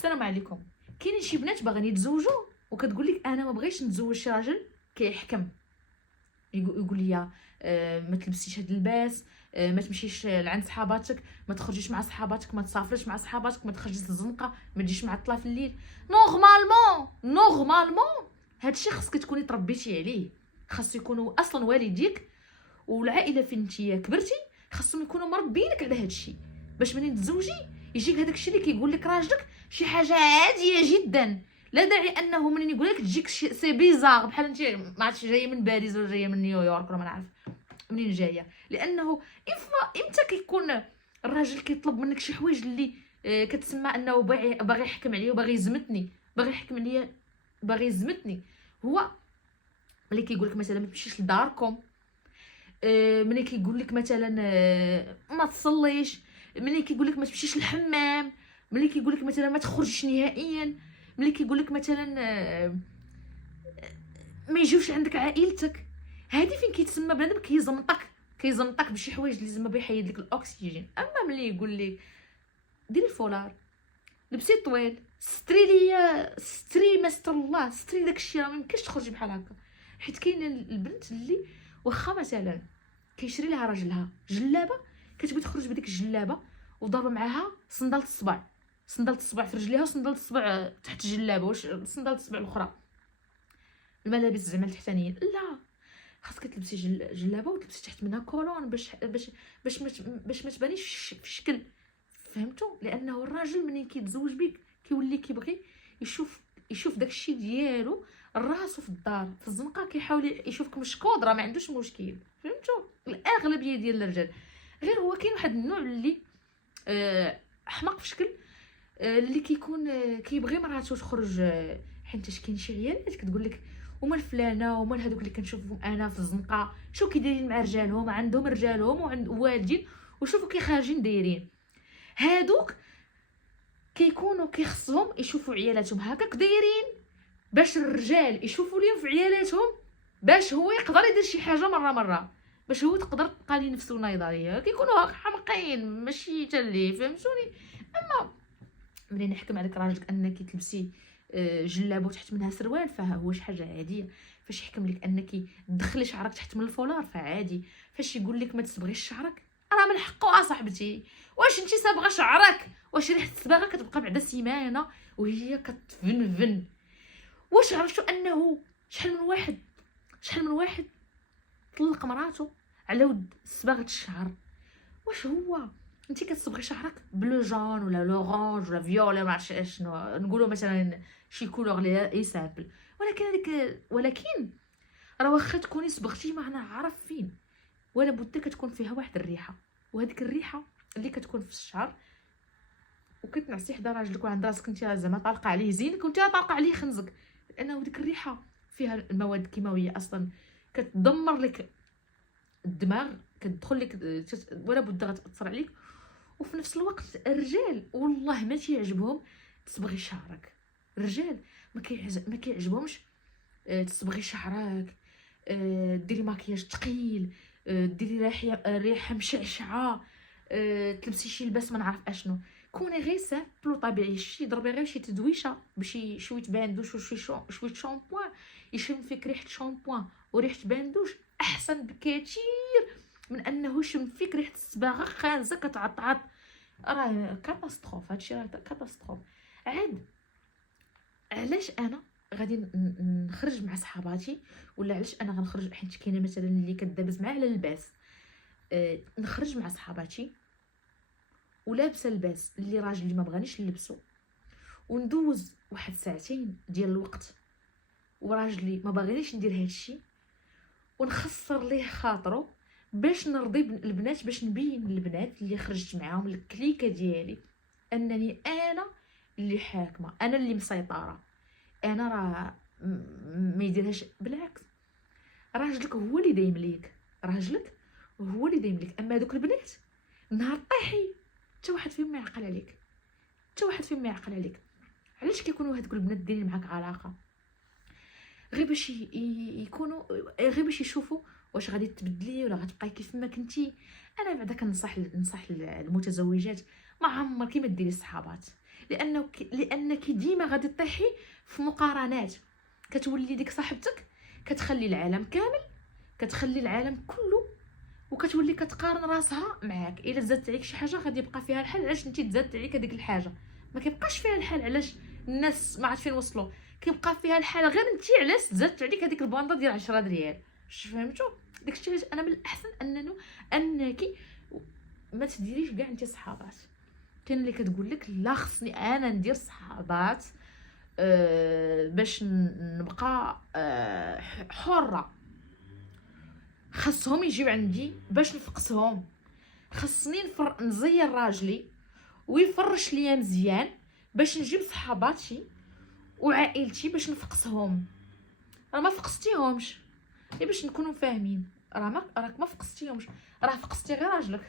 السلام عليكم. كاينين شي بنات باغيين يتزوجوا وكتقول لك انا ما بغيتش نتزوج شي راجل كيحكم، يقول لي ما تلبسيش هاد اللباس، ما تمشيش لعند صحاباتك، ما تخرجيش مع صحاباتك، ما تسافرش مع صحاباتك، ما تخرجيش للزنقه، ما تجيش معطله في الليل. نورمالمون هادشي خاصك تكوني تربيتي عليه، خاصو يكونوا اصلا والديك والعائله فين نتيا كبرتي خاصهم يكونوا مربينك على هادشي، باش منين تزوجي يجيك هذاك الشيء اللي كيقول لك راجلك شي حاجه عاديه جدا. لا داعي انه منين يقول لك تجيك سي بيزار بحال انت ما عرفتش جايه من باريس ولا جايه من نيويورك ولا ما نعرف منين جايه، لانه امتى كيكون الراجل كيطلب منك شي حوايج اللي كتسمى انه باغي يحكم عليا وباغي يزمتني، باغي يحكم عليا، باغي يزمتني. هو ملي كيقول لك مثلا ما تمشيش لداركم، ملي كيقول لك مثلا ما تصليش، ملي كيقول لك ما تمشيش للحمام، ملي كيقول لك مثلا ما تخرجش نهائيا، ملي كيقول لك مثلا ما يجيوش عندك عائلتك، هذه فين كيتسمى بنادم كيزمطك بشي حوايج اللي زعما بيحيد لك الاكسجين. اما ملي يقول لك ديري الفولار، لبسي طويل، ستري ليا، ستري مستر الله، ستري داكشي، راه ما يمكنش تخرجي بحال هكا. حيت كاينه البنت اللي واخا مثلا كيشري لها راجلها جلابه كتبغي تخرج بديك الجلابه وضربه معاها صندال الصبع، صندال الصبع في رجليها وصندال الصبع تحت الجلابه، واش صندال الصبع الاخرى الملابس زعما التحتانيين. لا، خاصك تلبسي جلابه وتلبسي تحت منها كولون باش ما تبانيش في شكل، فهمتوا؟ لانه الراجل منين كيتزوج بك كيولي كيبغي يشوف داكشي ديالو راسو في الدار، في الزنقه كيحاول يشوفك مشكود، راه ما عندوش مشكل، فهمتوا؟ الاغلبيه ديال الرجال. غير هو كاين واحد النوع اللي احمق في شكل، اللي كيكون كيبغي مراته تخرج، حيت كاين شي عيالات كتقول لك ومال فلانه ومال هذوك اللي كنشوفهم انا في الزنقه شو كيدايرين مع رجالهم، عندهم رجالهم وعند والدين، وشوفوا كي خارجين دايرين. هادوك كيكونوا كيخصهم يشوفوا عيالاتهم هكاك دايرين باش الرجال يشوفوا ليهم في عيالاتهم، باش هو يقدر يدير شي حاجه مره باش هو تقدر تبقى لي نفسه نايضه. كيكونوا حمقين ماشي حتى اللي فهمتوني. اما ملي نحكم عليك راجلك انك تلبسي جلابه وتحت منها سروال فهو شي حاجه عاديه، فاش يحكم لك انك تدخلي شعرك تحت من الفولار فعادي، فاش يقول لك ما تصبغيش شعرك راه من حقه صاحبتي. واش انت صابغه شعرك؟ واش ريحه الصباغه كتبقى بعدا سيمانه وهي كتفنفن؟ واش عرفتوا انه شحال من واحد طلق مراته على ود صباغه الشعر؟ واش هو انت كتصبغي شعرك بلو جون ولا لورانج ولا فيولا ما عرفتش شنو نقولوا مثلا شي كولور لي سامبل، ولكن راه واخا تكوني صبغتي ما عارف فين، ولا بد كتكون فيها واحد الريحه، وهذيك الريحه اللي كتكون في الشعر وكتنعسي حدا راجلك وعند راسك انت زعما طالقه عليه زينك وانت طالقه عليه خنزك، لانه ديك الريحه فيها المواد الكيماويه اصلا كتدمر لك الدماغ، كتدخل لك ولا بد غتاثر عليك. وفي نفس الوقت الرجال والله ما تيعجبهم تصبغي شعرك، الرجال ما كيعجبهمش تصبغي شعرك، ديري ماكياج ثقيل، ديري ريحه مشعشعه، تلبسي شي لباس ما نعرف اشنو. كوني غير سامبل وطبيعي، شي ضربي غير شي تدويشه بشي شويه باندوش وشويه شامبوان يشم فيك ريحه شامبوان وريحه باندوش احسن بكثير من انه يشم فيك ريحه الصباغه خانزه كتعطعط. راه كاتاستروف، هادشي راه كاتاستروف. عاد علاش انا غادي نخرج مع صحاباتي، ولا علاش انا غنخرج حيت كاينه مثلا اللي كدابز معاه على اللباس، نخرج مع صحاباتي ولابسه اللباس اللي راجلي ما بغانيش نلبسو، وندوز واحد ساعتين ديال الوقت وراجلي ما باغينيش ندير هادشي، ونخسر ليه خاطرو باش نرضي البنات، باش نبين للبنات اللي خرجت معاهم الكليكه ديالي انني انا اللي حاكمه، انا اللي مسيطره، انا راه ما يديرهاش. بالعكس راجلك هو اللي دايم ليك، راجلك هو اللي دايم ليك. اما دوك البنات نهار طيحي حتى واحد فيهم ما يعقل عليك، حتى واحد فيهم ما يعقل عليك. علاش كيكونوا هادوك البنات دايرين معاك علاقه؟ غير باش يكونوا، غير باش يشوفوا واش غادي تبدلي ولا غتبقاي كيف ما كنتي. انا بعدا كنصح المتزوجات ما عمرك ما ديري صحابات، لانك ديما غادي طيحي في مقارنات. كتولي ديك صاحبتك كتخلي العالم كامل، كتخلي العالم كله، وكتولي كتقارن راسها معاك. الا زادت عليك شي حاجه غادي يبقى فيها الحل علاش انت تزادت عليك هذيك الحاجه، ما كيبقاش فيها الحل علاش الناس ما عرفت فين وصلوا، كيبقى فيها الحل غير انت علاش زادت عليك هذيك الباندا ديال 10 ريال. فهمتوا داكشي علاش انا من الاحسن انك ما تديريش كاع انت صحابات. كاين اللي كتقول لك لا خصني انا ندير صحابات باش نبقى حره، خاصهم يجيو عندي باش نفقسهم، خصني نزير راجلي ويفرش ليا مزيان باش نجيب صحاباتي وعائلتي باش نفقسهم. راه ما فقستيهمش، غير باش نكونوا فاهمين، راك ما فقستيهمش، راه فقستي غير راجلك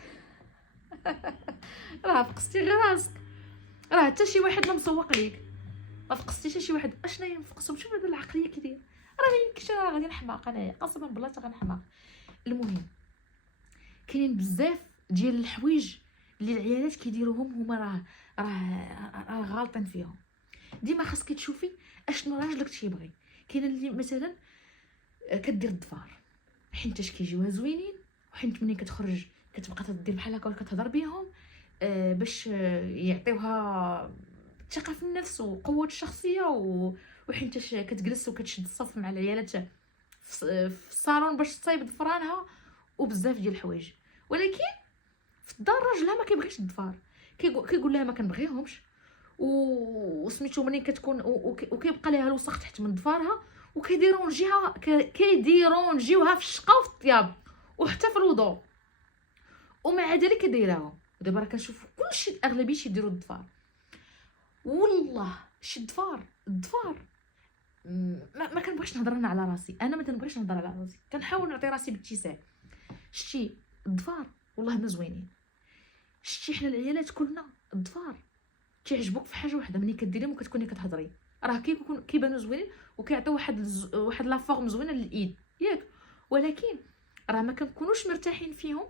راه فقستي غير راسك، راه حتى شي واحد ما مسوق ليك، ما فقستيش شي واحد. اشنا نفقسهم؟ شوف هذا العقليه كي داير، راه ما يمكنش، راه غادي نحماق انايا قسما بالله حتى غنحماق. المهم كاينين بزاف ديال الحوايج اللي العيالات كيديروهم هما راه غالطين فيهم. ديما خاصك تشوفي اشنو راجلك تيبغي. كاين اللي مثلا كدير الضفار حيت كيجيوها زوينين، وحيت ملي كتخرج كتبقى تدير بحال هكا وكتهضر بهم باش يعطيوها الثقه في النفس وقوه الشخصيه، وحيت كتجلس وكتشد الصف مع العيالات في الصالون باش تصايب ضفرانها وبزاف ديال الحوايج. ولكن في الدار راجلها ما كيبغيش الضفار، كيقول لها ما كنبغيهمش، وسميتو منين كتكون وكيبقى ليها الوسخ تحت من ضفارها، كيديرونجيوها في الشقه وفي الطياب وحتى في الوضوء، ومع ذلك دايراهم. ودابا راه كنشوف كلشي الاغلبيه يديروا الضفار. والله شي الضفار ما كنبغيش نهضر انا على راسي، انا ما كنبغيش نهضر على راسي، كنحاول نعطي راسي باتساع. شتي الضفار والله ما زوينين. شتي حنا العيالات كلنا الضفار كيعجبوك في حاجه واحده، ملي كديريهم وكتكوني كتهضري راه كيبانوا زوينين وكيعطيو واحد لا فورم زوينه للايد ياك، ولكن راه ما كنكونوش مرتاحين فيهم،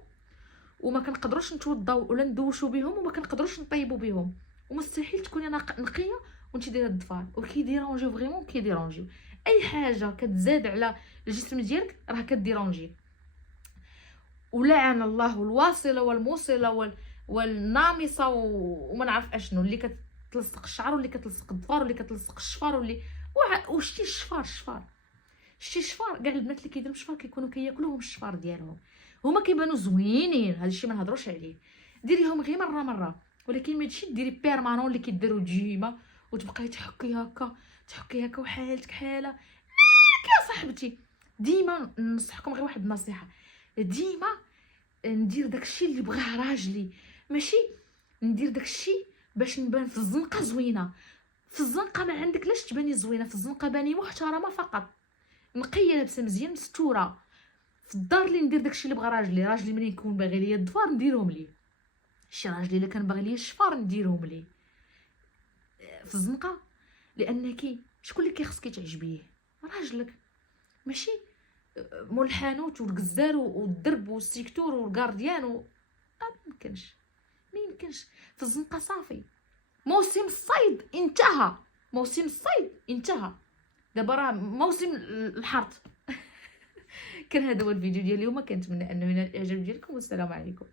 وما كنقدروش نتوضاو ولا ندوشوا بهم، وما كنقدروش نطيبوا بهم، ومستحيل تكوني نقيه وانت دايره الضفار. وكيديرونجيو فريمون، كيديرونجيو اي حاجه كتزاد على الجسم ديالك راه كديرونجي. ولعن الله الواصله والموصله والنامصه وما نعرف اشنو، اللي كتلصق الشعر واللي كتلصق الضفار واللي كتلصق الشفار واللي وشتي الشفار شتي الشفار كاع البنات اللي كيديروا الشفار كيكونوا كياكلوهم الشفار ديالهم، هما كيبانوا زوينين، هذا الشيء ما نهضروش عليه. ديريهم غير مره، ولكن ما تجيش ديري بيرمانون اللي كيديروا ديما وتبقاي تحكي هكا وحالتك حاله يا صاحبتي. ديما ننصحكم غير واحد النصيحه، ديما ندير داكشي اللي بغاه راجلي، ماشي ندير داكشي باش نبان في الزنقه زوينه. في الزنقه ما عندك لاش تباني زوينه، في الزنقه باني محترمه فقط، نقيه لابسه مزيان مستوره. في الدار اللي ندير داكشي اللي بغا راجلي ملي يكون باغي ليا الضفار نديرهم ليه، شي راجلي الا كان باغي ليا الشفار نديرهم ليه. في الزنقه لانك شكون اللي كيخصك تعجبيه؟ راجلك، ماشي مول الحانوت والكزار والدرب والسيكتور والغارديان ما يمكنش. في الزنقه صافي موسم الصيد انتهى، دابا راه موسم الحرث. كان هذا هو الفيديو ديال اليوم، كنتمنى انه ينال الاعجاب ديالكم، والسلام عليكم.